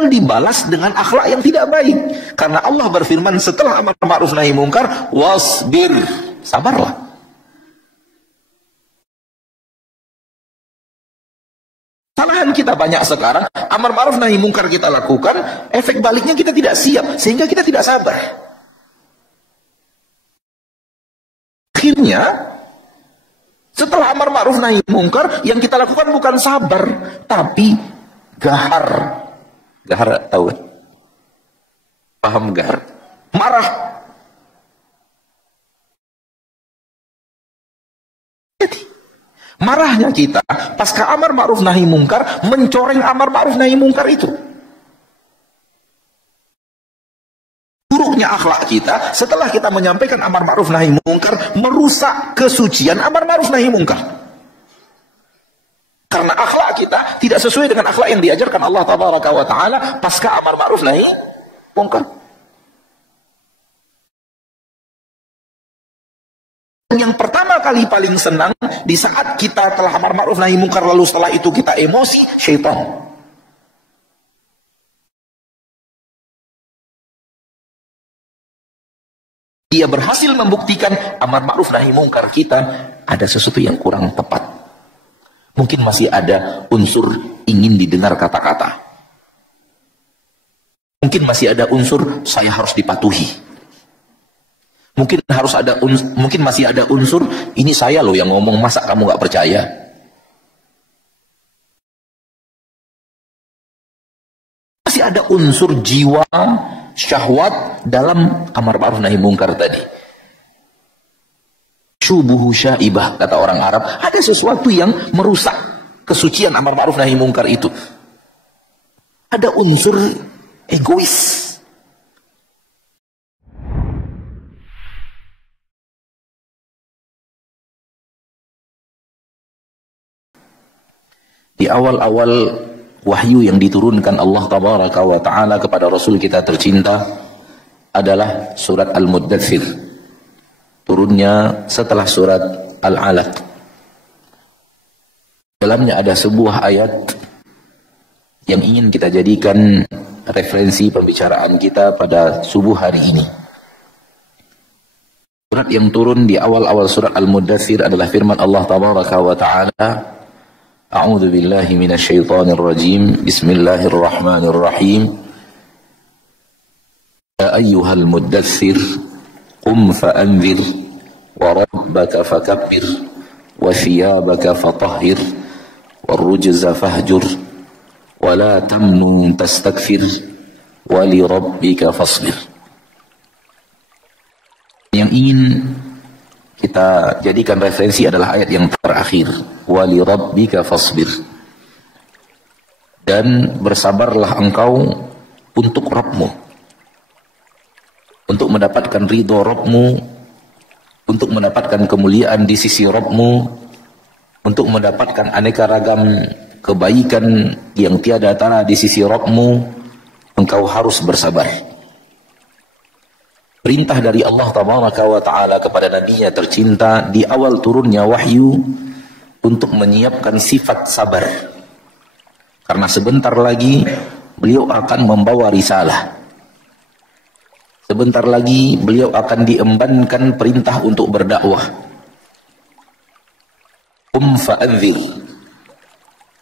dibalas dengan akhlak yang tidak baik. Karena Allah berfirman setelah amar ma'ruf nahi mungkar, wasbir, sabarlah. Salahan kita banyak sekarang, amar ma'ruf nahi mungkar kita lakukan, efek baliknya kita tidak siap, sehingga kita tidak sabar. Akhirnya, setelah amar ma'ruf nahi mungkar, yang kita lakukan bukan sabar, tapi gahar. Gahar, tahu kan? Paham gahar? Marah. Jadi, marahnya kita pasca amar ma'ruf nahi mungkar mencoreng amar ma'ruf nahi mungkar itu. Buruknya akhlak kita setelah kita menyampaikan amar ma'ruf nahi mungkar merusak kesucian amar ma'ruf nahi mungkar. Karena akhlak kita tidak sesuai dengan akhlak yang diajarkan Allah Tabaraka wa Ta'ala pasca amar ma'ruf nahi mungkar. Yang pertama kali paling senang di saat kita telah amar ma'ruf nahi mungkar lalu setelah itu kita emosi, syaitan. Dia berhasil membuktikan amar ma'ruf nahi mungkar kita ada sesuatu yang kurang tepat. Mungkin masih ada unsur ingin didengar kata-kata. Mungkin masih ada unsur saya harus dipatuhi. Mungkin masih ada unsur ini saya loh yang ngomong, masa kamu nggak percaya? Masih ada unsur jiwa syahwat dalam amar ma'ruf nahi mungkar tadi. Syubuhu syaibah, kata orang Arab, ada sesuatu yang merusak kesucian amar ma'ruf nahi mungkar itu. Ada unsur egois. Di awal-awal wahyu yang diturunkan Allah Tabaraka wa Ta'ala kepada Rasul kita tercinta adalah surat Al-Muddathir. Turunnya setelah surat Al-Alaq. Dalamnya ada sebuah ayat yang ingin kita jadikan referensi pembicaraan kita pada subuh hari ini. Surat yang turun di awal-awal surat Al-Muddathir adalah firman Allah Tabaraka wa Ta'ala, A'udzu billahi minasyaitonir rajim. Bismillahirrahmanirrahim. Ya ayyuhal muddathir qum fa'anzir wa rabbaka fakabbir wa thiyabaka fatahhir warrujza fahjur wa la tamnun tastakfir wa li rabbika fasbir. Yang ingin kita jadikan referensi adalah ayat yang terakhir, wa li rabbika fasbir, dan bersabarlah engkau untuk Rabbmu, untuk mendapatkan ridho Rabbmu, untuk mendapatkan kemuliaan di sisi Rabbmu, untuk mendapatkan aneka ragam kebaikan yang tiada tara di sisi Rabbmu, engkau harus bersabar. Perintah dari Allah Tabaraka wa Ta'ala kepada Nabi-Nya tercinta di awal turunnya wahyu untuk menyiapkan sifat sabar. Karena sebentar lagi beliau akan membawa risalah. Sebentar lagi beliau akan diembankan perintah untuk berdakwah. Fa'anzir,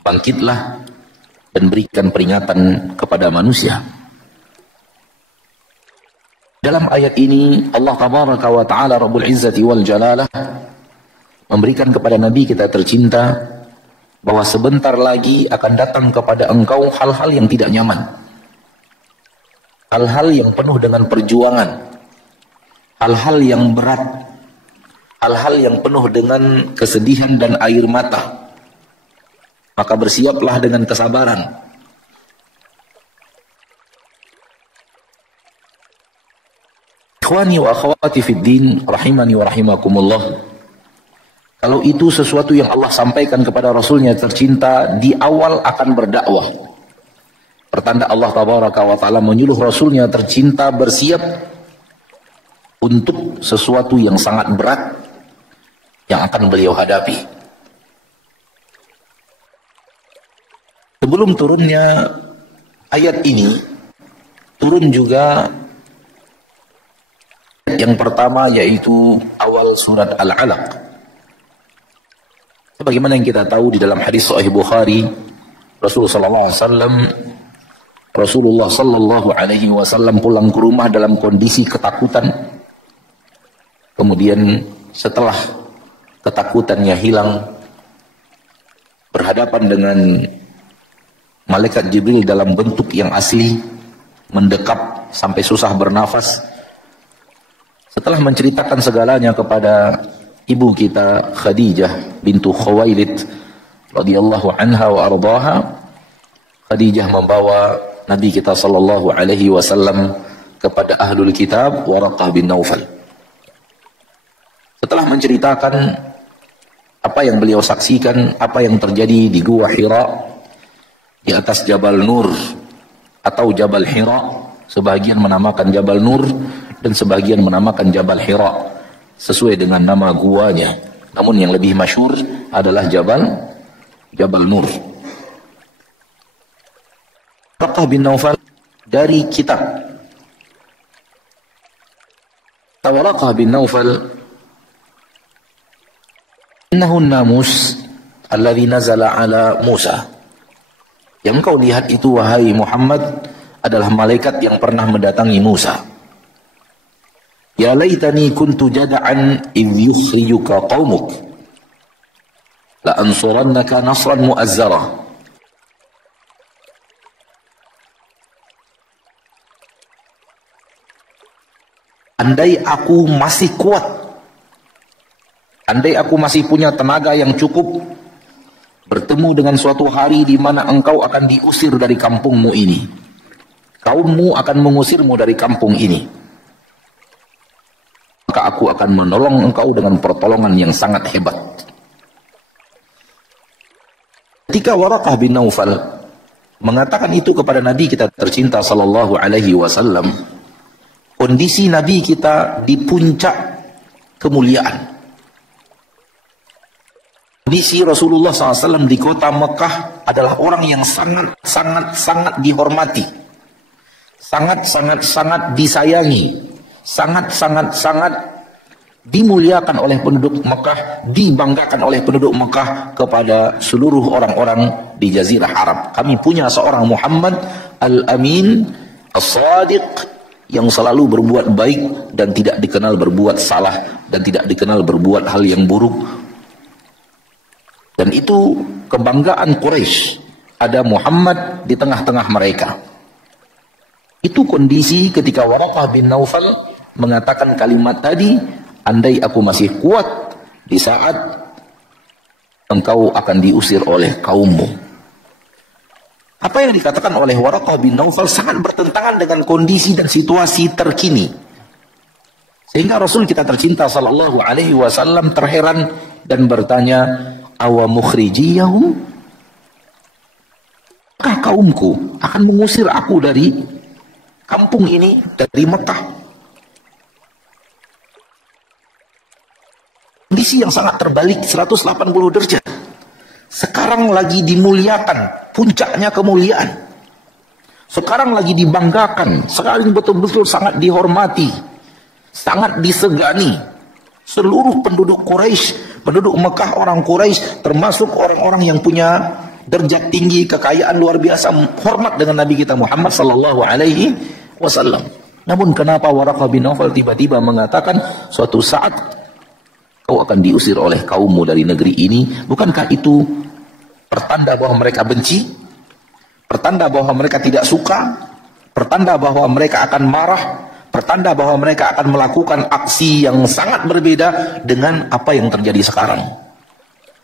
bangkitlah dan berikan peringatan kepada manusia. Dalam ayat ini Allah Tabaraka wa Ta'ala Rabbul Izzati wal Jalalah memberikan kepada Nabi kita tercinta bahwa sebentar lagi akan datang kepada engkau hal-hal yang tidak nyaman. Hal-hal yang penuh dengan perjuangan, hal-hal yang berat, hal-hal yang penuh dengan kesedihan dan air mata. Maka bersiaplah dengan kesabaran. Ikhwani wa akhwati fid din, rahimani wa rahimakumullah. Kalau itu sesuatu yang Allah sampaikan kepada Rasulnya tercinta di awal akan berdakwah, pertanda Allah Tabaraka wa Ta'ala menyuruh Rasulnya tercinta bersiap untuk sesuatu yang sangat berat yang akan beliau hadapi. Sebelum turunnya ayat ini turun juga yang pertama, yaitu awal surat Al-Alaq. Sebagaimana yang kita tahu di dalam hadis Sahih Bukhari, Rasulullah sallallahu alaihi wasallam pulang ke rumah dalam kondisi ketakutan. Kemudian setelah ketakutannya hilang, berhadapan dengan malaikat Jibril dalam bentuk yang asli, mendekap sampai susah bernafas. Setelah menceritakan segalanya kepada ibu kita Khadijah bintu Khuwailid radhiyallahu anha wa ardhaha, Khadijah membawa Nabi kita sallallahu alaihi wasallam kepada ahlul kitab Waraqah bin Naufal. Setelah menceritakan apa yang beliau saksikan, apa yang terjadi di Gua Hira, di atas Jabal Nur atau Jabal Hira, sebagian menamakan Jabal Nur dan sebagian menamakan Jabal Hira sesuai dengan nama guanya. Namun yang lebih masyhur adalah Jabal Nur. Waraqah bin Naufal dari kitab. Waraqah bin Naufal, innahu namus alladhi nazala ala Musa. Yang kau lihat itu, wahai Muhammad, adalah malaikat yang pernah mendatangi Musa. Ya laitani kuntu jada'an idh yukhrijuka qaumuk la ansurannaka nasran mu'azzara. Andai aku masih kuat, andai aku masih punya tenaga yang cukup, bertemu dengan suatu hari di mana engkau akan diusir dari kampungmu ini, kaummu akan mengusirmu dari kampung ini, maka aku akan menolong engkau dengan pertolongan yang sangat hebat. Ketika Waraqah bin Naufal mengatakan itu kepada Nabi kita tercinta sallallahu alaihi wasallam, kondisi Nabi kita di puncak kemuliaan. Kondisi Rasulullah SAW di kota Mekah adalah orang yang sangat dihormati, sangat disayangi, sangat dimuliakan oleh penduduk Mekah, dibanggakan oleh penduduk Mekah kepada seluruh orang-orang di Jazirah Arab. Kami punya seorang Muhammad Al-Amin As-Sadiq yang selalu berbuat baik dan tidak dikenal berbuat salah dan tidak dikenal berbuat hal yang buruk. Dan itu kebanggaan Quraisy, ada Muhammad di tengah-tengah mereka. Itu kondisi ketika Waraqah bin Naufal mengatakan kalimat tadi, andai aku masih kuat di saat engkau akan diusir oleh kaummu. Apa yang dikatakan oleh Waraqah bin Naufal sangat bertentangan dengan kondisi dan situasi terkini. Sehingga Rasul kita tercinta sallallahu alaihi wasallam terheran dan bertanya, awa mukhrijiyahum? Apakah kaumku akan mengusir aku dari kampung ini, dari Mekah? Kondisi yang sangat terbalik 180 derajat. Sekarang lagi dimuliakan, puncaknya kemuliaan. Sekarang lagi dibanggakan, sekarang betul-betul sangat dihormati, sangat disegani. Seluruh penduduk Quraisy, penduduk Mekah, orang Quraisy, termasuk orang-orang yang punya derajat tinggi, kekayaan luar biasa, hormat dengan Nabi kita Muhammad sallallahu alaihi wasallam. Namun kenapa Waraqah bin Naufal tiba-tiba mengatakan suatu saat kau akan diusir oleh kaummu dari negeri ini? Bukankah itu pertanda bahwa mereka benci? Pertanda bahwa mereka tidak suka? Pertanda bahwa mereka akan marah? Pertanda bahwa mereka akan melakukan aksi yang sangat berbeda dengan apa yang terjadi sekarang.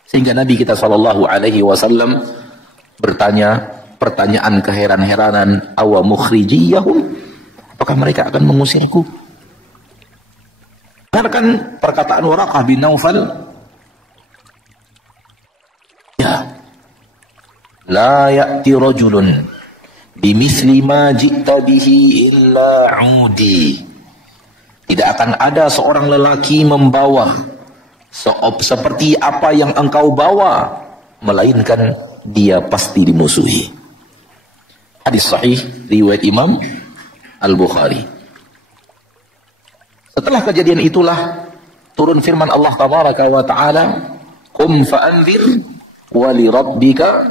Sehingga Nabi kita sallallahu alaihi wasallam bertanya pertanyaan keheran-heranan, awa mukhrijiyahum? Apakah mereka akan mengusirku? Dengarkan perkataan Waraqah bin Naufal. Ya. La ya'ti rajulun bimithli ma ji'ta bihi illa 'udi. Tidak akan ada seorang lelaki membawa seperti apa yang engkau bawa, melainkan dia pasti dimusuhi. Hadis sahih riwayat Imam Al-Bukhari. Setelah kejadian itulah turun firman Allah tabaraka wa ta'ala, "Qum fa'anzir wa li rabbika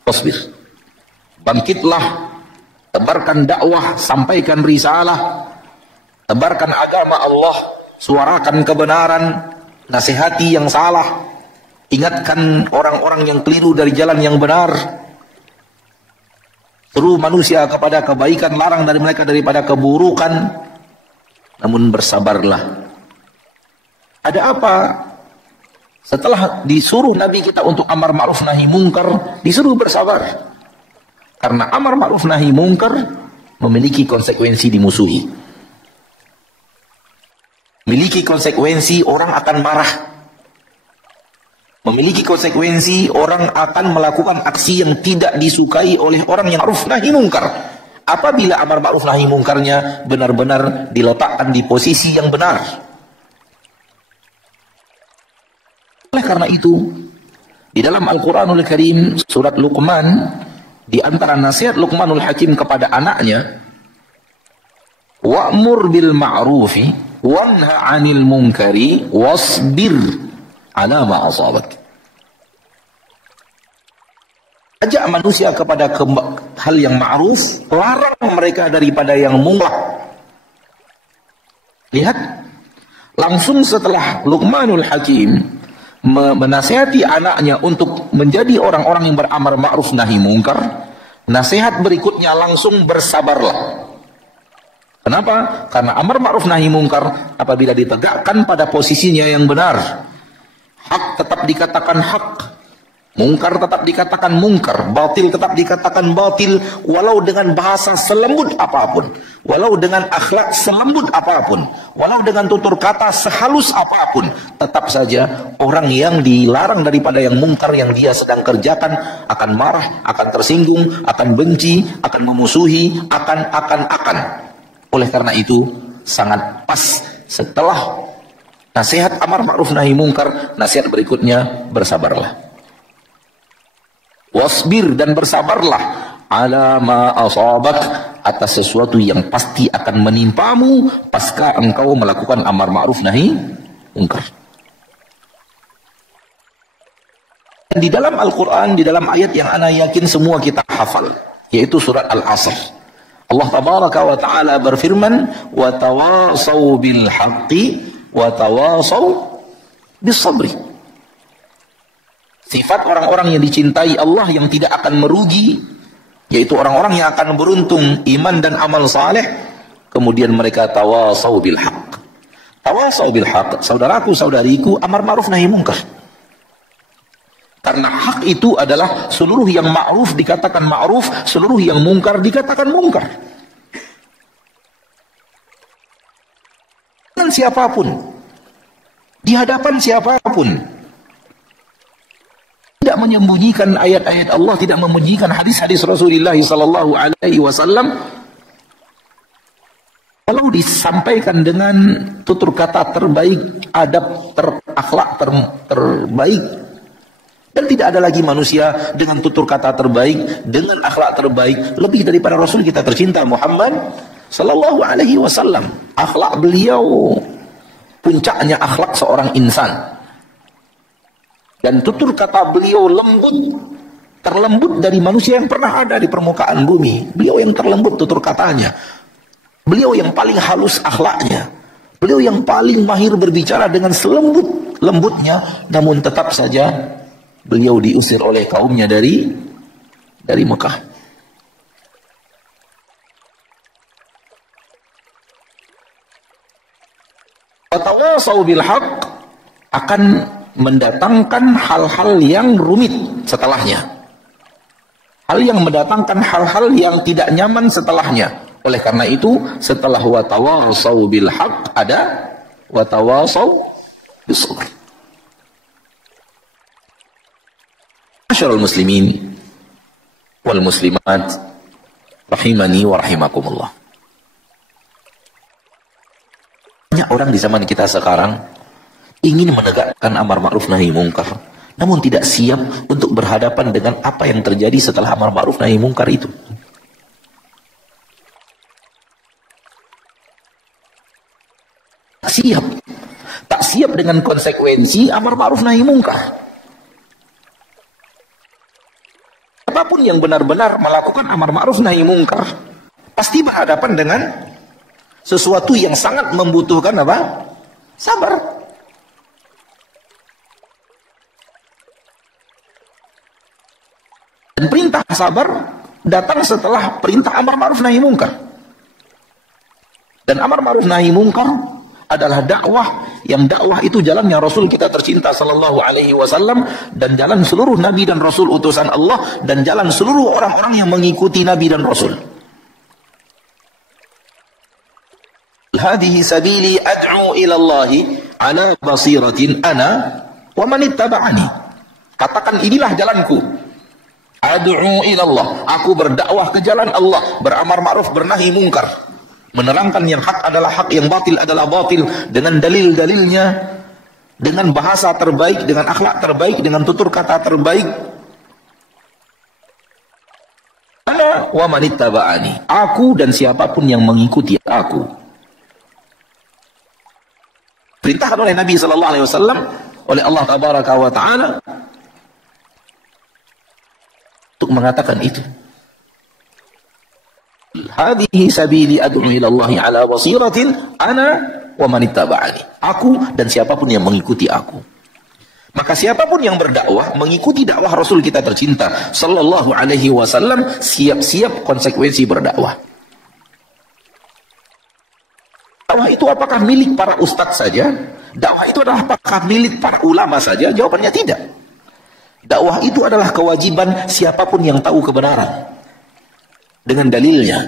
fasbir." Bangkitlah, tebarkan dakwah, sampaikan risalah, tebarkan agama Allah, suarakan kebenaran, nasihati yang salah, ingatkan orang-orang yang keliru dari jalan yang benar, seru manusia kepada kebaikan, larang dari mereka daripada keburukan. Namun bersabarlah. Ada apa? Setelah disuruh Nabi kita untuk amar ma'ruf nahi mungkar, disuruh bersabar. Karena amar ma'ruf nahi mungkar memiliki konsekuensi dimusuhi. Memiliki konsekuensi orang akan marah. Memiliki konsekuensi orang akan melakukan aksi yang tidak disukai oleh orang yang ma'ruf nahi mungkar. Apabila amar ma'ruf nahi mungkarnya benar-benar diletakkan di posisi yang benar. Oleh karena itu, di dalam Al-Quranul Karim, surat Luqman, di antara nasihat Luqmanul Hakim kepada anaknya, wa'mur bil ma'rufi wanha 'anil munkari wasbir 'ala ma asabak. Ajak manusia kepada hal yang ma'ruf, larang mereka daripada yang munkar. Lihat, langsung setelah Luqmanul Hakim menasihati anaknya untuk menjadi orang-orang yang beramar ma'ruf nahi mungkar, nasihat berikutnya langsung bersabarlah. Kenapa? Karena amar ma'ruf nahi mungkar apabila ditegakkan pada posisinya yang benar, hak tetap dikatakan hak, mungkar tetap dikatakan mungkar, batil tetap dikatakan batil, walau dengan bahasa selembut apapun, walau dengan akhlak selembut apapun, walau dengan tutur kata sehalus apapun, tetap saja orang yang dilarang daripada yang mungkar yang dia sedang kerjakan akan marah, akan tersinggung, akan benci, akan memusuhi, akan. Oleh karena itu sangat pas setelah nasihat amar ma'ruf nahi mungkar, nasihat berikutnya bersabarlah. Wasbir, dan bersabarlah, ala ma asabak, atas sesuatu yang pasti akan menimpamu pasca engkau melakukan amar ma'ruf nahi mungkar. Dan di dalam Al-Quran, di dalam ayat yang ana yakin semua kita hafal, yaitu surat Al-Asr, Allah tabaraka wa ta'ala berfirman, wa tawasaw bil haqqi wa tawasaw bis sabri. Sifat orang-orang yang dicintai Allah yang tidak akan merugi, yaitu orang-orang yang akan beruntung iman dan amal saleh, kemudian mereka tawasau bil haq. Tawasau bil haq, saudaraku saudariku, amar ma'ruf nahi mungkar. Karena hak itu adalah seluruh yang ma'ruf dikatakan ma'ruf, seluruh yang mungkar dikatakan mungkar. Dengan siapapun, di hadapan siapapun, tidak menyembunyikan ayat-ayat Allah, tidak menyembunyikan hadis-hadis Rasulullah sallallahu alaihi wasallam. Kalau disampaikan dengan tutur kata terbaik, adab akhlak terbaik, dan tidak ada lagi manusia dengan tutur kata terbaik, dengan akhlak terbaik lebih daripada Rasul kita tercinta Muhammad sallallahu alaihi wasallam. Akhlak beliau puncaknya akhlak seorang insan. Dan tutur kata beliau lembut, terlembut dari manusia yang pernah ada di permukaan bumi. Beliau yang terlembut tutur katanya. Beliau yang paling halus akhlaknya. Beliau yang paling mahir berbicara dengan selembut-lembutnya. Namun tetap saja beliau diusir oleh kaumnya dari Mekah. Watawasau bil haq akan mendatangkan hal-hal yang rumit setelahnya. Hal yang mendatangkan hal-hal yang tidak nyaman setelahnya. Oleh karena itu, setelah watawasau bil haq ada watawasau bis sabr. Masyarul muslimin wal muslimat rahimani wa rahimakumullah. Banyak orang di zaman kita sekarang ingin menegakkan amar ma'ruf nahi mungkar, namun tidak siap untuk berhadapan dengan apa yang terjadi setelah amar ma'ruf nahi mungkar itu. siap. Tak siap dengan konsekuensi amar ma'ruf nahi mungkar. Apapun yang benar-benar melakukan amar ma'ruf nahi mungkar, pasti berhadapan dengan sesuatu yang sangat membutuhkan apa? Sabar. Dan perintah sabar datang setelah perintah amar ma'ruf nahi mungkar. Dan amar ma'ruf nahi mungkar adalah dakwah, yang dakwah itu jalannya Rasul kita tercinta sallallahu alaihi wasallam, dan jalan seluruh nabi dan rasul utusan Allah, dan jalan seluruh orang-orang yang mengikuti nabi dan rasul. Hadhihi sabili ad'u ila Allah ala basiratin ana wa man ittaba'ani. Katakan, inilah jalanku. Ad'u ila Allah, aku berdakwah ke jalan Allah, beramar ma'ruf bernahi mungkar, menerangkan yang hak adalah hak, yang batil adalah batil, dengan dalil-dalilnya, dengan bahasa terbaik, dengan akhlak terbaik, dengan tutur kata terbaik. Ana wa man ittaba'ani, aku dan siapapun yang mengikuti aku. Perintahkan oleh Nabi sallallahu alaihi wasallam oleh Allah tabaraka wa taala untuk mengatakan itu. Hadhihi sabili ad'u ila Allah ala basiratin ana wa man ittaba'ani. Aku dan siapapun yang mengikuti aku. Maka siapapun yang berdakwah mengikuti dakwah Rasul kita tercinta sallallahu alaihi wasallam, siap-siap konsekuensi berdakwah. Dakwah itu apakah milik para ustadz saja? Dakwah itu adalah apakah milik para ulama saja? Jawabannya tidak. Dakwah itu adalah kewajiban siapapun yang tahu kebenaran dengan dalilnya.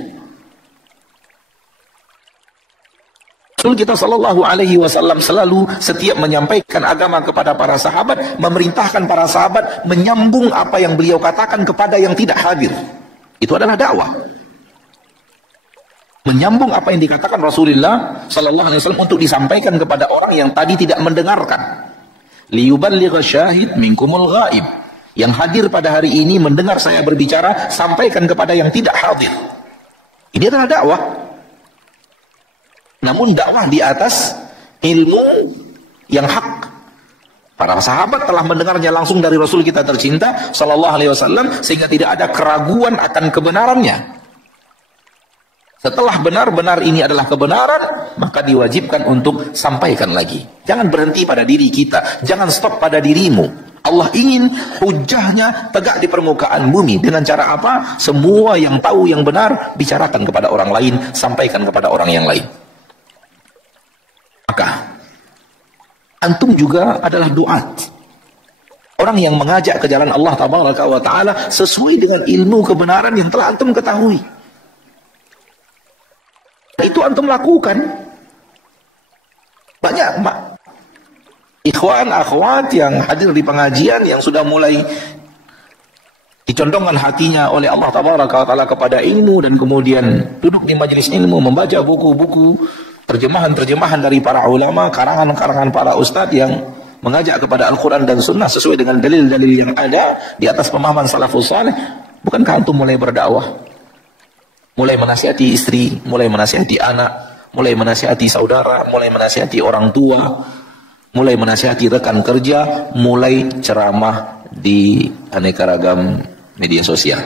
Rasul kita sallallahu alaihi wasallam selalu setiap menyampaikan agama kepada para sahabat, memerintahkan para sahabat menyambung apa yang beliau katakan kepada yang tidak hadir. Itu adalah dakwah. Menyambung apa yang dikatakan Rasulullah sallallahu alaihi wasallam untuk disampaikan kepada orang yang tadi tidak mendengarkan. Liyuballigha syahid minkumul ghaib. Yang hadir pada hari ini mendengar saya berbicara, sampaikan kepada yang tidak hadir. Ini adalah dakwah. Namun dakwah di atas ilmu yang hak. Para sahabat telah mendengarnya langsung dari Rasul kita tercinta sallallahu alaihi wasallam, sehingga tidak ada keraguan akan kebenarannya. Setelah benar-benar ini adalah kebenaran, maka diwajibkan untuk sampaikan lagi. Jangan berhenti pada diri kita, jangan stop pada dirimu. Allah ingin hujahnya tegak di permukaan bumi. Dengan cara apa? Semua yang tahu yang benar, bicarakan kepada orang lain, sampaikan kepada orang yang lain. Maka antum juga adalah duat, orang yang mengajak ke jalan Allah tabaraka wa ta'ala sesuai dengan ilmu kebenaran yang telah antum ketahui. Itu antum lakukan. Banyak ikhwan, akhwat yang hadir di pengajian, yang sudah mulai dicondongkan hatinya oleh Allah tabaraka wa ta'ala kepada ilmu, dan kemudian duduk di majelis ilmu, membaca buku-buku, terjemahan-terjemahan dari para ulama, karangan-karangan para ustadz yang mengajak kepada Al-Quran dan Sunnah sesuai dengan dalil-dalil yang ada di atas pemahaman salafus saleh. Bukankah antum mulai berdakwah? Mulai menasihati istri, mulai menasihati anak, mulai menasihati saudara, mulai menasihati orang tua, mulai menasihati rekan kerja, mulai ceramah di aneka ragam media sosial.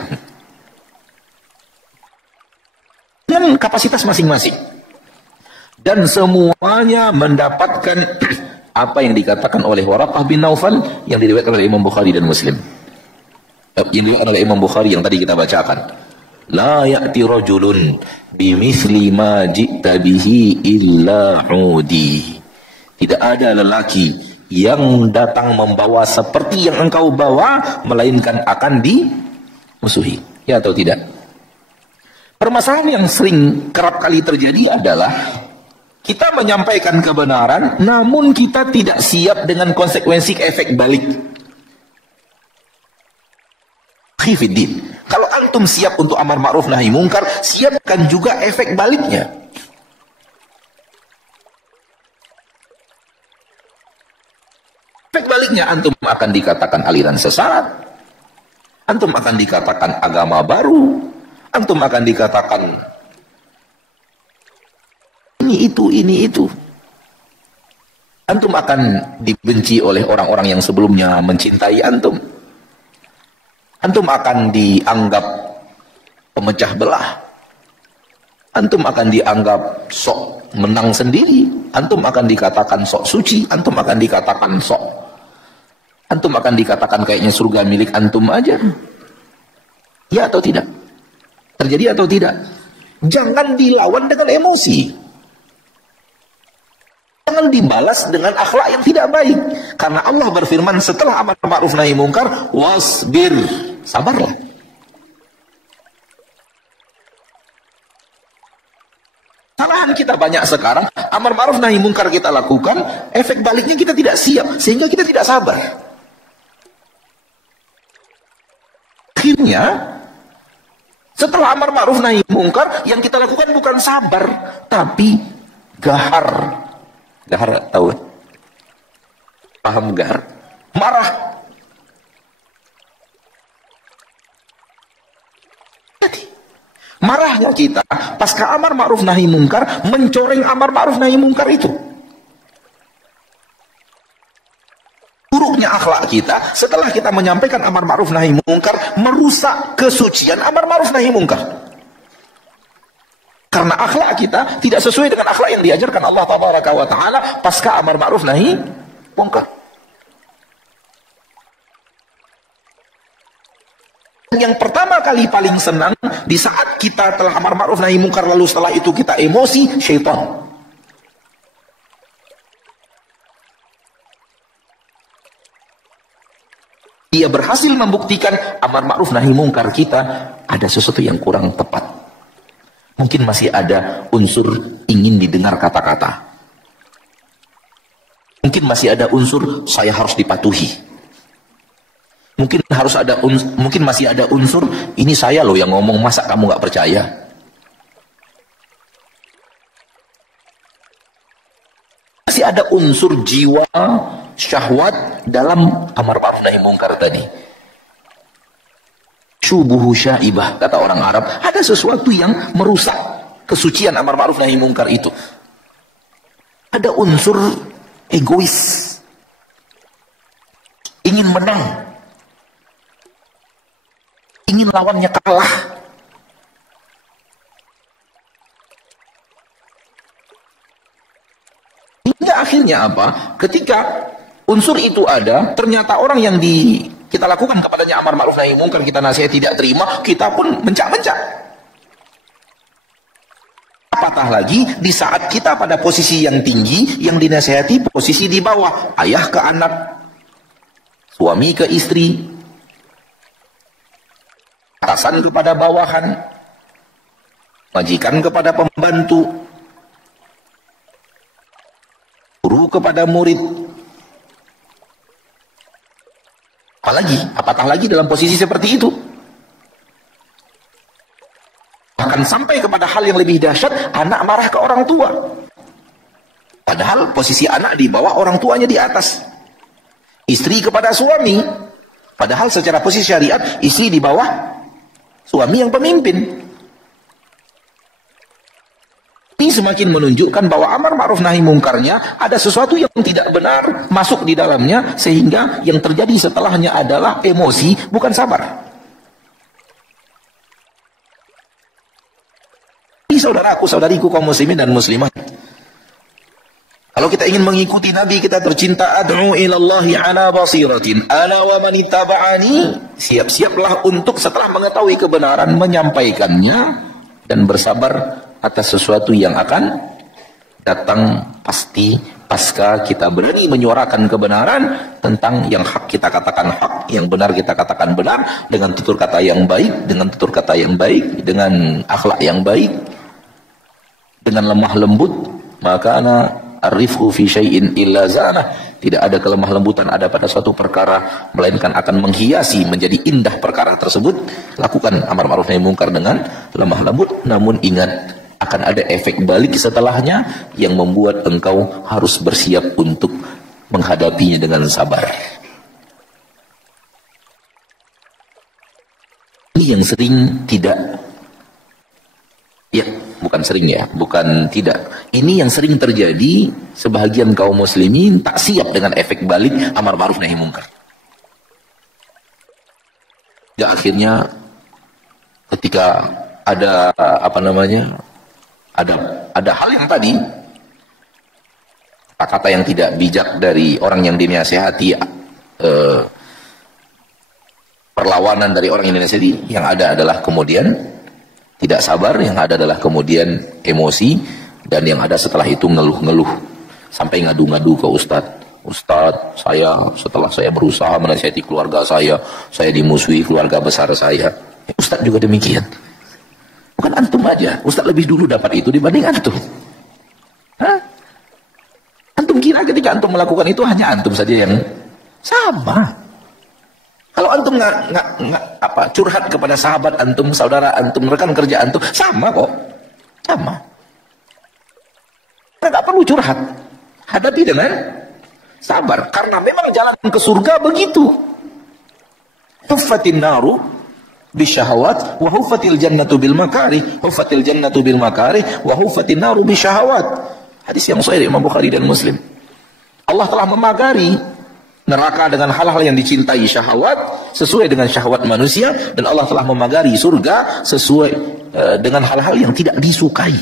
Dan kapasitas masing-masing. Dan semuanya mendapatkan apa yang dikatakan oleh Waraqah bin Naufal yang diriwayatkan oleh Imam Bukhari dan Muslim. Yang diriwayatkan oleh Imam Bukhari yang tadi kita bacakan. La ya'ti rajulun bimithli ma ji'ta bihi illa udi. Tidak ada lelaki yang datang membawa seperti yang engkau bawa, melainkan akan dimusuhi. Ya atau tidak? Permasalahan yang sering kerap kali terjadi adalah kita menyampaikan kebenaran, namun kita tidak siap dengan konsekuensi efek balik. Khifiddin. Kalau antum siap untuk amar ma'ruf nahi mungkar, siapkan juga efek baliknya. Efek baliknya antum akan dikatakan aliran sesat, antum akan dikatakan agama baru, antum akan dikatakan ini itu. Antum akan dibenci oleh orang-orang yang sebelumnya mencintai antum. Antum akan dianggap pemecah belah. Antum akan dianggap sok menang sendiri. Antum akan dikatakan sok suci. Antum akan dikatakan sok. Antum akan dikatakan kayaknya surga milik antum aja. Ya atau tidak? Terjadi atau tidak? Jangan dilawan dengan emosi. Jangan dibalas dengan akhlak yang tidak baik. Karena Allah berfirman setelah amar ma'ruf nahi mungkar, wasbir. Sabarlah. Kesalahan kita banyak sekarang, amar ma'ruf nahi mungkar kita lakukan, efek baliknya kita tidak siap, sehingga kita tidak sabar. Akhirnya, setelah amar ma'ruf nahi mungkar, yang kita lakukan bukan sabar, tapi gahar. Gahar, tahu? Paham gahar? Marah. Marahnya kita pasca amar ma'ruf nahi mungkar mencoreng amar ma'ruf nahi mungkar itu. Buruknya akhlak kita setelah kita menyampaikan amar ma'ruf nahi mungkar merusak kesucian amar ma'ruf nahi mungkar. Karena akhlak kita tidak sesuai dengan akhlak yang diajarkan Allah Tabaraka wa Ta'ala pasca amar ma'ruf nahi mungkar. Yang pertama kali paling senang di saat kita telah amar ma'ruf nahi mungkar lalu setelah itu kita emosi, syaitan. Dia berhasil membuktikan amar ma'ruf nahi mungkar kita ada sesuatu yang kurang tepat. Mungkin masih ada unsur ingin didengar kata-kata. Mungkin masih ada unsur saya harus dipatuhi. Mungkin masih ada unsur ini saya loh yang ngomong, masa kamu nggak percaya? Masih ada unsur jiwa syahwat dalam amar ma'ruf nahi mungkar tadi. Syubuhu syaibah kata orang Arab, ada sesuatu yang merusak kesucian amar ma'ruf nahi mungkar itu. Ada unsur egois, ingin menang, ingin lawannya kalah. Hingga akhirnya apa? Ketika unsur itu ada, ternyata orang yang kita lakukan kepadanya amar ma'ruf nahi mungkar, kita nasihat tidak terima, kita pun mencak-mencak. Apatah lagi di saat kita pada posisi yang tinggi, yang dinasihati posisi di bawah, ayah ke anak, suami ke istri, atasan kepada bawahan, majikan kepada pembantu, guru kepada murid. Apatah lagi dalam posisi seperti itu. Bahkan sampai kepada hal yang lebih dahsyat, anak marah ke orang tua. Padahal posisi anak di bawah, orang tuanya di atas. Istri kepada suami. Padahal secara posisi syariat, istri di bawah, suami yang pemimpin. Ini semakin menunjukkan bahwa amar ma'ruf nahi mungkarnya ada sesuatu yang tidak benar masuk di dalamnya, sehingga yang terjadi setelahnya adalah emosi, bukan sabar. Ini saudaraku, saudariku kaum muslimin dan muslimat, kalau kita ingin mengikuti Nabi kita tercinta, ad'u ilallahi ala basiratin ana wa man ittaba'ani, siap-siaplah untuk setelah mengetahui kebenaran menyampaikannya dan bersabar atas sesuatu yang akan datang pasti pasca kita berani menyuarakan kebenaran tentang yang hak kita katakan hak, yang benar kita katakan benar, dengan tutur kata yang baik, dengan tutur kata yang baik, dengan akhlak yang baik, dengan lemah lembut. Maka arifhu fi syai'in illa zanah, tidak ada kelemah lembutan ada pada suatu perkara melainkan akan menghiasi menjadi indah perkara tersebut. Lakukan amar ma'ruf nahi mungkar dengan lemah lembut, namun ingat akan ada efek balik setelahnya yang membuat engkau harus bersiap untuk menghadapinya dengan sabar. Ini yang sering tidak, ya bukan sering ya, bukan tidak, Ini yang sering terjadi, sebahagian kaum muslimin tak siap dengan efek balik amar ma'ruf nahi munkar. Ya akhirnya ketika ada ada hal yang tadi, kata-kata yang tidak bijak dari orang yang dinasihati, perlawanan dari orang yang dinasihati, yang ada adalah kemudian tidak sabar, yang ada adalah kemudian emosi, dan yang ada setelah itu ngeluh-ngeluh sampai ngadu-ngadu ke ustadz. Ustadz, setelah saya berusaha menasihati keluarga saya dimusuhi keluarga besar saya. Ustadz juga demikian. Bukan antum aja, ustadz lebih dulu dapat itu dibanding antum. Hah? Antum kira ketika antum melakukan itu hanya antum saja yang sama? Kalau antum nggak curhat kepada sahabat antum, saudara antum, rekan kerja antum, sama kok, sama. Nggak perlu curhat, hadapi dengan sabar, karena memang jalan ke surga begitu. Huffatin naru bisyahawat wa huffatil jannatu bil makarih, huffatil jannatu bil makarih wa huffatin naru bisyahawat. Hadis yang sahih Imam Bukhari dan Muslim. Allah telah memagari neraka dengan hal-hal yang dicintai syahwat sesuai dengan syahwat manusia, dan Allah telah memagari surga sesuai dengan hal-hal yang tidak disukai,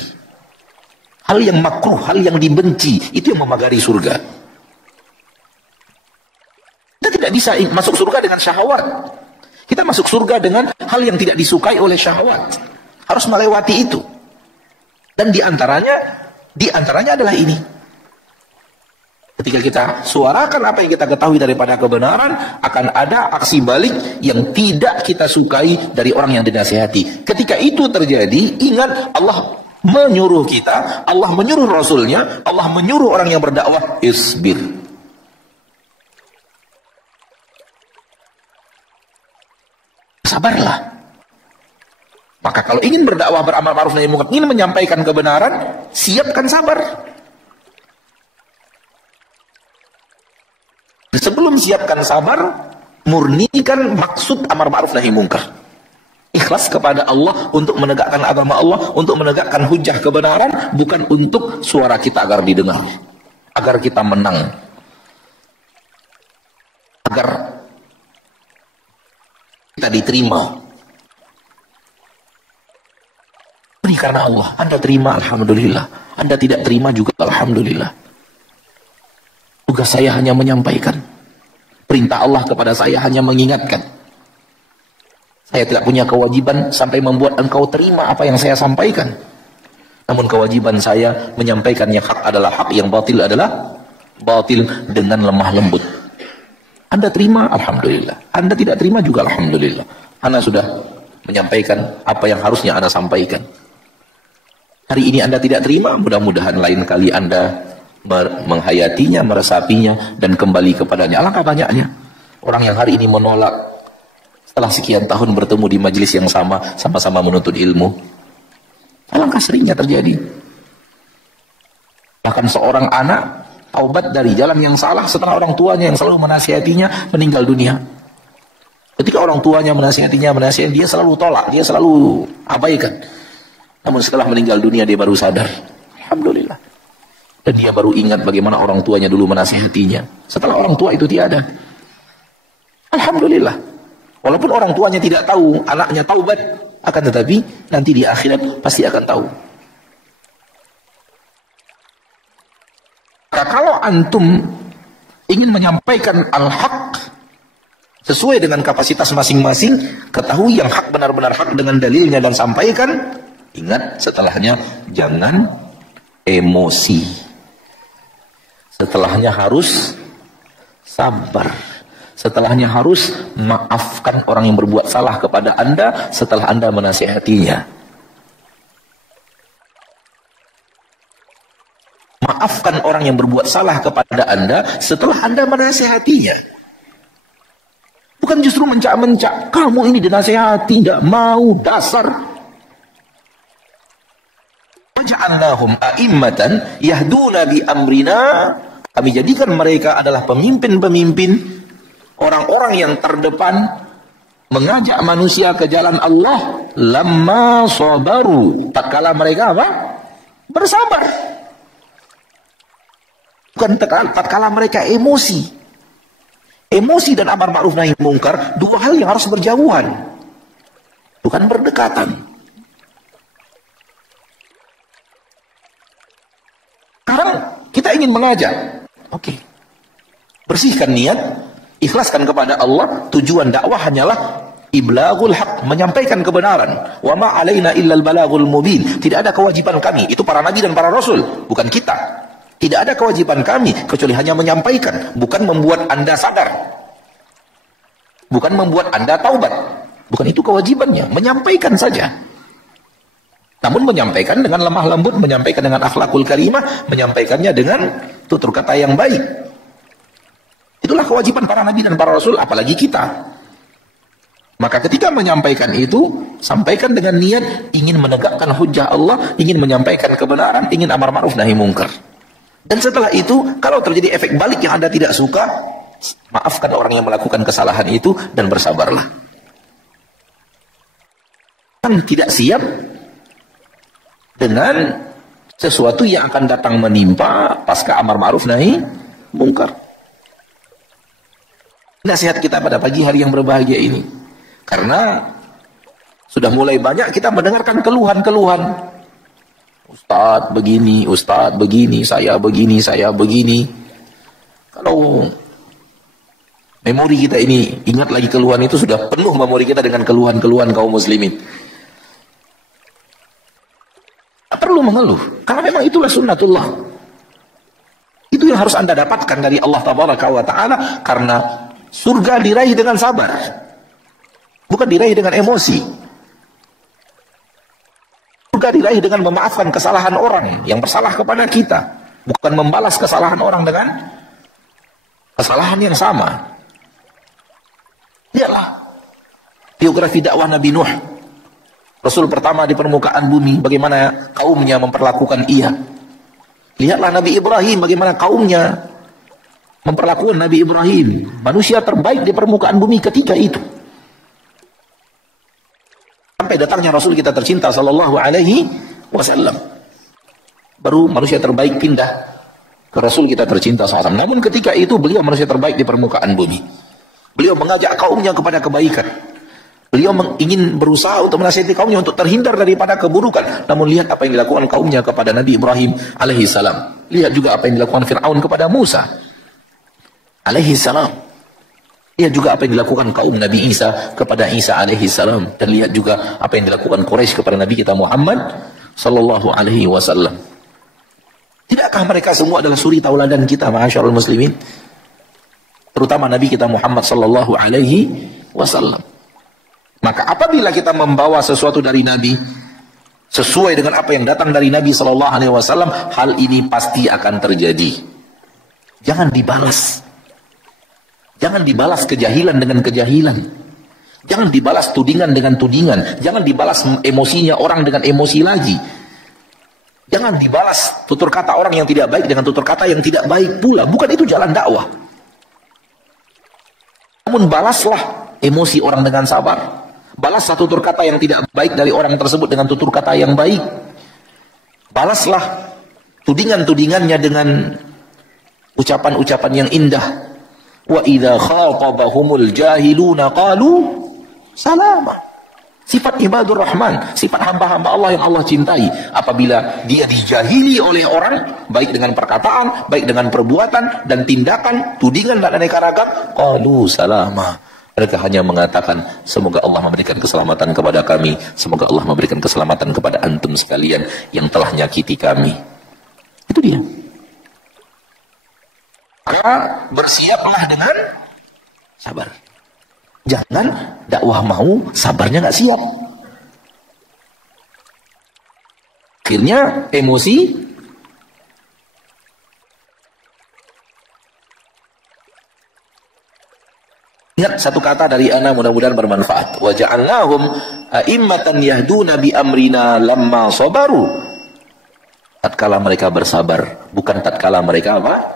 hal yang makruh, hal yang dibenci, itu yang memagari surga. Kita tidak bisa masuk surga dengan syahwat. Kita masuk surga dengan hal yang tidak disukai oleh syahwat. Harus melewati itu. Dan diantaranya adalah ini. Ketika kita suarakan apa yang kita ketahui daripada kebenaran, akan ada aksi balik yang tidak kita sukai dari orang yang dinasihati. Ketika itu terjadi, ingat Allah menyuruh kita, Allah menyuruh Rasulnya, Allah menyuruh orang yang berdakwah, isbir. Sabarlah. Maka kalau ingin berdakwah, beramal ma'ruf nahi munkar, ingin menyampaikan kebenaran, siapkan sabar. Sebelum siapkan sabar, murnikan maksud amar ma'ruf nahi munkar. Ikhlas kepada Allah untuk menegakkan agama Allah, untuk menegakkan hujah kebenaran, bukan untuk suara kita agar didengar, agar kita menang, agar kita diterima. Ini karena Allah. Anda terima, alhamdulillah. Anda tidak terima juga, alhamdulillah. Tugas saya hanya menyampaikan. Perintah Allah kepada saya hanya mengingatkan. Saya tidak punya kewajiban sampai membuat engkau terima apa yang saya sampaikan. Namun kewajiban saya menyampaikan yang hak adalah hak, yang batil adalah batil, dengan lemah lembut. Anda terima, alhamdulillah. Anda tidak terima juga, alhamdulillah. Anda sudah menyampaikan apa yang harusnya Anda sampaikan. Hari ini Anda tidak terima, mudah-mudahan lain kali Anda menghayatinya, meresapinya, dan kembali kepadanya. Alangkah banyaknya orang yang hari ini menolak, setelah sekian tahun bertemu di majelis yang sama-sama menuntut ilmu. Alangkah seringnya terjadi. Bahkan seorang anak taubat dari jalan yang salah setelah orang tuanya yang selalu menasihatinya meninggal dunia. Ketika orang tuanya menasihatinya, dia selalu tolak, dia selalu abaikan. Namun setelah meninggal dunia dia baru sadar. Alhamdulillah. Dan dia baru ingat bagaimana orang tuanya dulu menasihatinya. Setelah orang tua itu tiada. Alhamdulillah. Walaupun orang tuanya tidak tahu anaknya taubat, akan tetapi nanti di akhirat pasti akan tahu. Maka kalau antum ingin menyampaikan al-haq sesuai dengan kapasitas masing-masing, ketahui yang hak benar-benar hak dengan dalilnya dan sampaikan. Ingat, setelahnya jangan emosi. Setelahnya harus sabar. Setelahnya harus maafkan orang yang berbuat salah kepada Anda setelah Anda menasihatinya. Maafkan orang yang berbuat salah kepada Anda setelah Anda menasihatinya. Bukan justru mencak-mencak, kamu ini dinasihati, tidak mau, dasar. Waja'alnahum a'immatan yahduna bi amrina. Kami jadikan mereka adalah pemimpin-pemimpin, orang-orang yang terdepan mengajak manusia ke jalan Allah, lamma sabaru, tatkala mereka apa? Bersabar. Bukan tatkala mereka emosi. Emosi dan amar ma'ruf nahi mungkar, dua hal yang harus berjauhan, bukan berdekatan. Sekarang kita ingin mengajak, oke, bersihkan niat, ikhlaskan kepada Allah. Tujuan dakwah hanyalah iblaghul haq, menyampaikan kebenaran. Wa ma alaina illal balaghul mubin. Tidak ada kewajiban kami, itu para nabi dan para rasul, bukan kita. Tidak ada kewajiban kami kecuali hanya menyampaikan, bukan membuat Anda sadar, bukan membuat Anda taubat. Bukan itu kewajibannya, menyampaikan saja. Namun menyampaikan dengan lemah lembut, menyampaikan dengan akhlakul karimah, menyampaikannya dengan tutur kata yang baik. Itulah kewajiban para nabi dan para rasul, apalagi kita. Maka ketika menyampaikan itu, sampaikan dengan niat ingin menegakkan hujah Allah, ingin menyampaikan kebenaran, ingin amar ma'ruf nahi mungkar. Dan setelah itu, kalau terjadi efek balik yang Anda tidak suka, maafkan orang yang melakukan kesalahan itu dan bersabarlah. Kan tidak siap dengan sesuatu yang akan datang menimpa pasca amar ma'ruf nahi mungkar. Nasihat kita pada pagi hari yang berbahagia ini, karena sudah mulai banyak kita mendengarkan keluhan-keluhan. Ustadz begini, saya begini. Kalau memori kita ini ingat lagi keluhan itu, sudah penuh memori kita dengan keluhan-keluhan kaum muslimin. Tak perlu mengeluh, karena memang itulah sunnatullah. Itu yang harus Anda dapatkan dari Allah Tabaraka wa Ta'ala, karena surga diraih dengan sabar, bukan diraih dengan emosi. Surga diraih dengan memaafkan kesalahan orang yang bersalah kepada kita, bukan membalas kesalahan orang dengan kesalahan yang sama. Lihatlah biografi dakwah Nabi Nuh, Rasul pertama di permukaan bumi, bagaimana kaumnya memperlakukan ia. Lihatlah Nabi Ibrahim, bagaimana kaumnya memperlakukan Nabi Ibrahim, manusia terbaik di permukaan bumi ketika itu. Sampai datangnya Rasul kita tercinta sallallahu alaihi wasallam, baru manusia terbaik pindah ke Rasul kita tercinta SAW. Namun ketika itu beliau manusia terbaik di permukaan bumi. Beliau mengajak kaumnya kepada kebaikan. Beliau ingin berusaha untuk menasihati kaumnya untuk terhindar daripada keburukan. Namun lihat apa yang dilakukan kaumnya kepada Nabi Ibrahim alaihi salam. Lihat juga apa yang dilakukan Fir'aun kepada Musa alaihi salam. Lihat juga apa yang dilakukan kaum Nabi Isa kepada Isa alaihi salam. Dan lihat juga apa yang dilakukan Quraisy kepada Nabi kita Muhammad sallallahu alaihi wasallam. Tidakkah mereka semua adalah suri tauladan kita, ma'asyarul muslimin? Terutama Nabi kita Muhammad sallallahu alaihi wasallam. Maka apabila kita membawa sesuatu dari Nabi sesuai dengan apa yang datang dari Nabi sallallahu alaihi wasallam, hal ini pasti akan terjadi. Jangan dibalas. Jangan dibalas kejahilan dengan kejahilan. Jangan dibalas tudingan dengan tudingan. Jangan dibalas emosinya orang dengan emosi lagi. Jangan dibalas tutur kata orang yang tidak baik dengan tutur kata yang tidak baik pula. Bukan itu jalan dakwah. Namun balaslah emosi orang dengan sabar. Balaslah tutur kata yang tidak baik dari orang tersebut dengan tutur kata yang baik. Balaslah tudingan-tudingannya dengan ucapan-ucapan yang indah. Wa idza khatabahumul jahiluna qalu salama. Sifat ibadur rahman, sifat hamba-hamba Allah yang Allah cintai. Apabila dia dijahili oleh orang, baik dengan perkataan, baik dengan perbuatan dan tindakan, tudingan dan aneka ragam, qalu salama. Mereka hanya mengatakan, semoga Allah memberikan keselamatan kepada kami, semoga Allah memberikan keselamatan kepada antum sekalian yang telah nyakiti kami. Itu dia. Maka bersiaplah dengan sabar. Jangan dakwah mau, sabarnya nggak siap. Akhirnya emosi. Ingat satu kata dari ana, mudah-mudahan bermanfaat. Wa ja'alnahum a'immatan yahduna bi amrina lamma sabaru. Tatkala mereka bersabar, bukan tatkala mereka apa?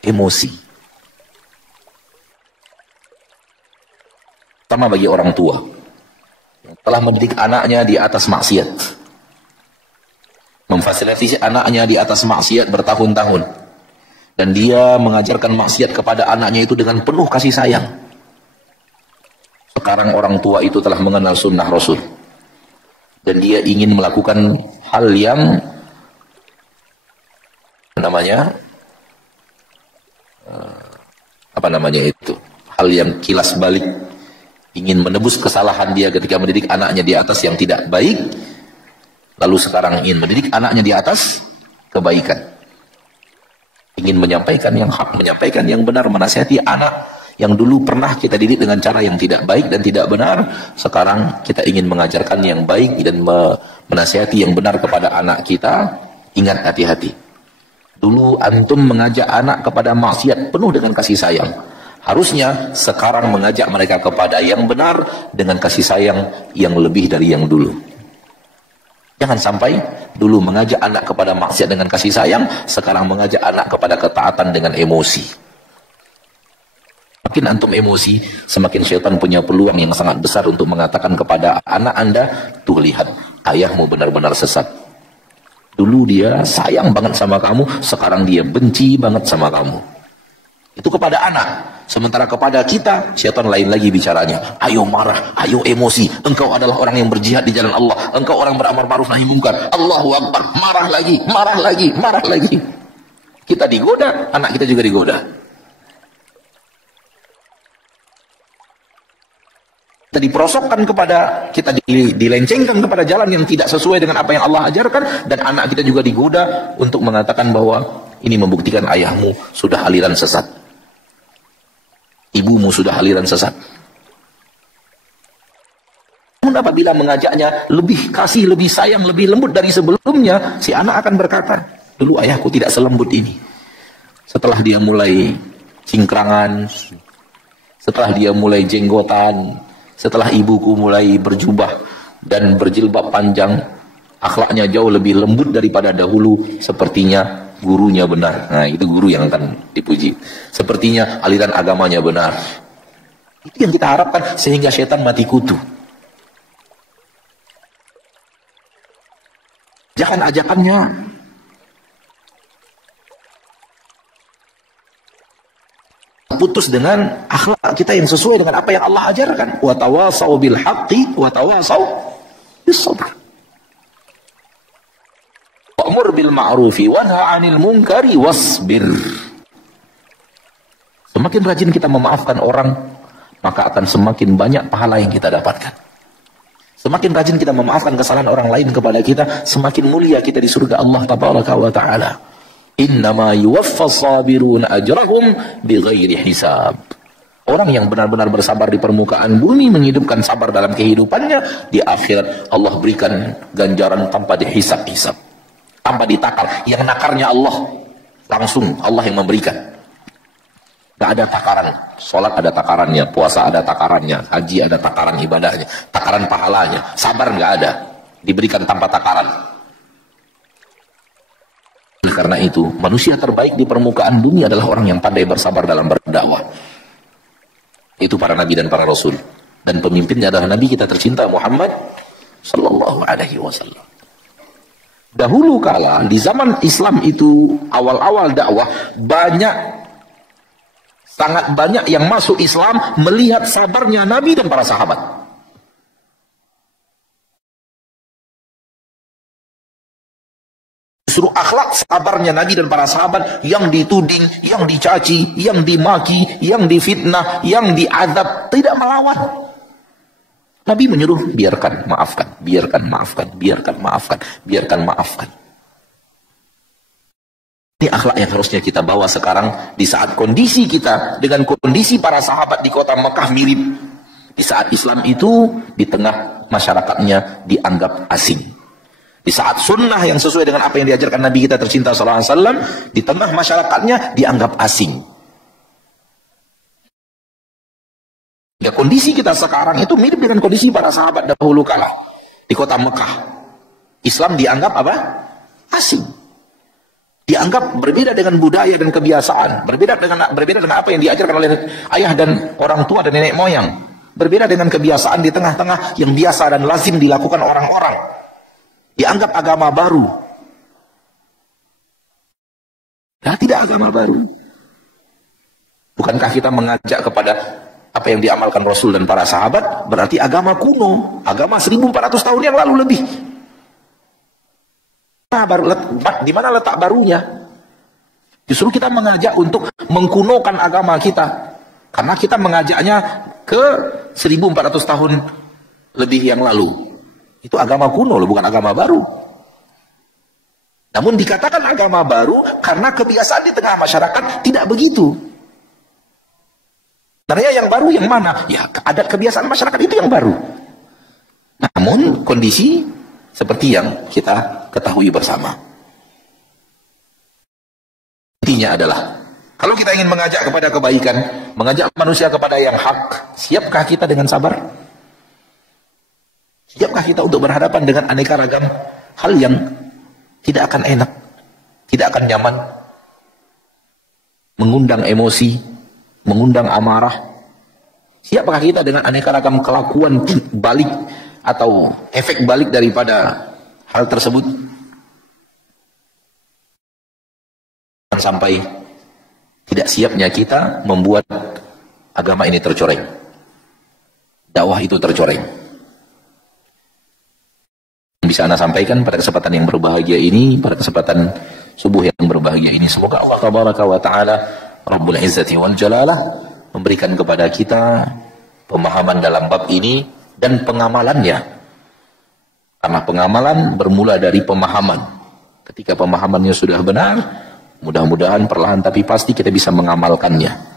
Emosi. Sama bagi orang tua yang telah mendidik anaknya di atas maksiat, memfasilitasi anaknya di atas maksiat bertahun-tahun, Dan dia mengajarkan maksiat kepada anaknya itu dengan penuh kasih sayang. Sekarang orang tua itu telah mengenal sunnah Rasul. Dan dia ingin melakukan hal yang hal yang kilas balik, ingin menebus kesalahan dia ketika mendidik anaknya di atas yang tidak baik, lalu sekarang ingin mendidik anaknya di atas kebaikan, ingin menyampaikan yang hak, menyampaikan yang benar, menasihati anak yang dulu pernah kita didik dengan cara yang tidak baik dan tidak benar. Sekarang kita ingin mengajarkan yang baik dan menasihati yang benar kepada anak kita. Ingat, hati-hati. Dulu antum mengajak anak kepada maksiat penuh dengan kasih sayang. Harusnya sekarang mengajak mereka kepada yang benar dengan kasih sayang yang lebih dari yang dulu. Jangan sampai dulu mengajak anak kepada maksiat dengan kasih sayang, sekarang mengajak anak kepada ketaatan dengan emosi. Makin antum emosi, semakin syaitan punya peluang yang sangat besar untuk mengatakan kepada anak Anda, tuh lihat, ayahmu benar-benar sesat. Dulu dia sayang banget sama kamu, sekarang dia benci banget sama kamu. Itu kepada anak. Sementara kepada kita, syaitan lain lagi bicaranya. Ayo marah, ayo emosi. Engkau adalah orang yang berjihad di jalan Allah. Engkau orang beramar ma'ruf nahi munkar. Allahu Akbar. Marah lagi, marah lagi, marah lagi. Kita digoda, anak kita juga digoda. Kita diperosokkan kepada, kita dilencengkan kepada jalan yang tidak sesuai dengan apa yang Allah ajarkan. Dan anak kita juga digoda untuk mengatakan bahwa ini membuktikan ayahmu sudah aliran sesat, ibumu sudah aliran sesat. Namun apabila mengajaknya lebih kasih, lebih sayang, lebih lembut dari sebelumnya, si anak akan berkata, dulu ayahku tidak selembut ini. Setelah dia mulai cingkrangan, setelah dia mulai jenggotan, setelah ibuku mulai berjubah dan berjilbab panjang, akhlaknya jauh lebih lembut daripada dahulu. Sepertinya gurunya benar. Nah, itu guru yang akan dipuji. Sepertinya aliran agamanya benar. Itu yang kita harapkan, sehingga syaitan mati kutu. Jangan ajakannya putus dengan akhlak kita yang sesuai dengan apa yang Allah ajarkan. Wa tawasau bil haqqi wa tawasau bis sabr. Wa'mur bil ma'rufi wanha 'anil munkari wasbir. Semakin rajin kita memaafkan orang, maka akan semakin banyak pahala yang kita dapatkan. Semakin rajin kita memaafkan kesalahan orang lain kepada kita, semakin mulia kita di surga Allah tabaraka wa ta'ala. Innama yuwaffas sabirun ajrahum bighairi hisab. Orang yang benar-benar bersabar di permukaan bumi, menghidupkan sabar dalam kehidupannya, di akhirat Allah berikan ganjaran tanpa dihisab-hisab, tanpa ditakar. Yang nakarnya Allah, langsung Allah yang memberikan. Gak ada takaran. Sholat ada takarannya, puasa ada takarannya, haji ada takaran ibadahnya, takaran pahalanya. Sabar gak ada, diberikan tanpa takaran. Karena itu, manusia terbaik di permukaan bumi adalah orang yang pandai bersabar dalam berdakwah. Itu para nabi dan para rasul. Dan pemimpinnya adalah nabi kita tercinta Muhammad sallallahu alaihi wasallam. Dahulu kala, di zaman Islam itu, awal-awal dakwah, sangat banyak yang masuk Islam melihat sabarnya nabi dan para sahabat. Justru akhlak sabarnya Nabi dan para sahabat yang dituding, yang dicaci, yang dimaki, yang difitnah, yang diazab, tidak melawan. Nabi menyuruh, biarkan, maafkan, biarkan, maafkan, biarkan, maafkan, biarkan, maafkan. Ini akhlak yang harusnya kita bawa sekarang di saat kondisi kita dengan kondisi para sahabat di kota Mekah mirip. Di saat Islam itu di tengah masyarakatnya dianggap asing. Di saat sunnah yang sesuai dengan apa yang diajarkan Nabi kita tercinta sallallahu alaihi wasallam, di tengah masyarakatnya dianggap asing. Ya, kondisi kita sekarang itu mirip dengan kondisi para sahabat dahulu kala di kota Mekah. Islam dianggap apa? Asing. Dianggap berbeda dengan budaya dan kebiasaan, berbeda dengan apa yang diajarkan oleh ayah dan orang tua dan nenek moyang, berbeda dengan kebiasaan di tengah-tengah yang biasa dan lazim dilakukan orang-orang. Dianggap agama baru. Nah, tidak agama baru. Bukankah kita mengajak kepada apa yang diamalkan Rasul dan para sahabat? Berarti agama kuno, agama 1400 tahun yang lalu lebih. Nah, di mana letak barunya? Justru kita mengajak untuk mengkunokan agama kita. Karena kita mengajaknya ke 1400 tahun lebih yang lalu. Itu agama kuno loh, bukan agama baru. Namun dikatakan agama baru karena kebiasaan di tengah masyarakat tidak begitu. Sebenarnya yang baru yang mana? Ya, adat kebiasaan masyarakat itu yang baru. Namun kondisi seperti yang kita ketahui bersama. Intinya adalah, kalau kita ingin mengajak kepada kebaikan, mengajak manusia kepada yang hak, siapkah kita dengan sabar? Siapkah kita untuk berhadapan dengan aneka ragam hal yang tidak akan enak, tidak akan nyaman, mengundang emosi, mengundang amarah? Siapkah kita dengan aneka ragam kelakuan balik atau efek balik daripada hal tersebut? Sampai tidak siapnya kita membuat agama ini tercoreng, dakwah itu tercoreng. Bisa Anda sampaikan pada kesempatan yang berbahagia ini, pada kesempatan subuh yang berbahagia ini, semoga Allah Tabaraka wa Ta'ala Rabbul Izzati wal Jalalah memberikan kepada kita pemahaman dalam bab ini dan pengamalannya. Karena pengamalan bermula dari pemahaman. Ketika pemahamannya sudah benar, mudah-mudahan perlahan tapi pasti kita bisa mengamalkannya.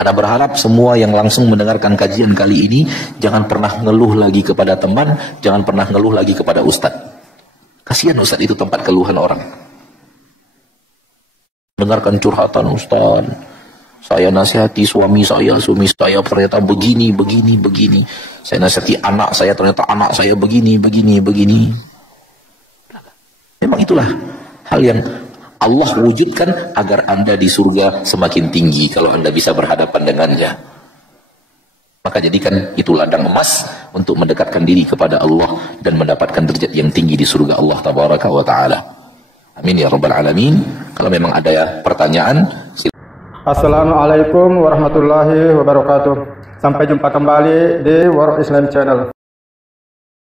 Anda berharap semua yang langsung mendengarkan kajian kali ini jangan pernah ngeluh lagi kepada teman, jangan pernah ngeluh lagi kepada ustadz. Kasihan ustadz itu tempat keluhan orang. Dengarkan curhatan ustadz, saya nasihati suami saya ternyata begini. Saya nasihati anak saya ternyata anak saya begini. Memang itulah hal yang Allah wujudkan agar Anda di surga semakin tinggi kalau Anda bisa berhadapan dengannya. Maka jadikan itu ladang emas untuk mendekatkan diri kepada Allah dan mendapatkan derajat yang tinggi di surga Allah Tabaraka wa Ta'ala. Amin ya Rabbal Alamin. Kalau memang ada pertanyaan, Assalamualaikum warahmatullahi wabarakatuh. Sampai jumpa kembali di World Islam Channel.